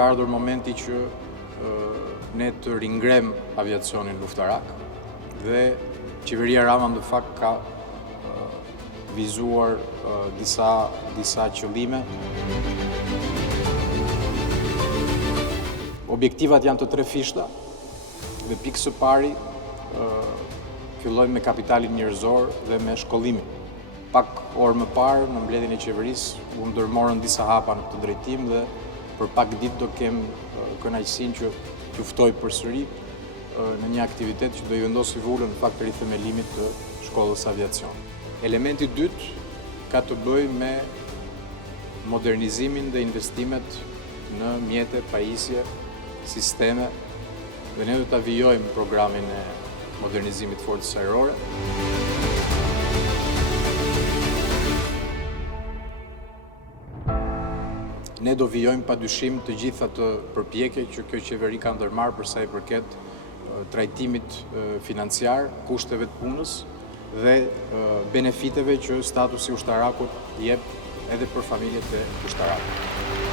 ka ardhur momenti që ne të ringrem aviacionin luftarak dhe qeveria Rama në fakt ka vizuar disa qëllime. Objektivat janë të tre fishta dhe pikë së pari fillojmë me kapitalin njerëzor dhe me shkollimin. Pak orë më parë në mbledhjen e qeverisë u ndërmorën disa hapa në këtë drejtim dhe për pak ditë do kem kënaqësinë që t'ju ftoj përsëri në një aktivitet që do i vendosi vullën në fakt të rithemelimit të shkollës aviacion. Elementi i dytë ka të bëjë me modernizimin dhe investimet në mjete, pajisje, sisteme dhe ne do ta vijojmë programin e modernizimit të forcës ajrore. Ne do vijojmë padyshim të gjitha të përpjekje që kjo qeveri ka ndërmarrë për sa i përket trajtimit financiar, kushteve të punës dhe benefiteve që statusi ushtarakut jep edhe për familjet e ushtarakut.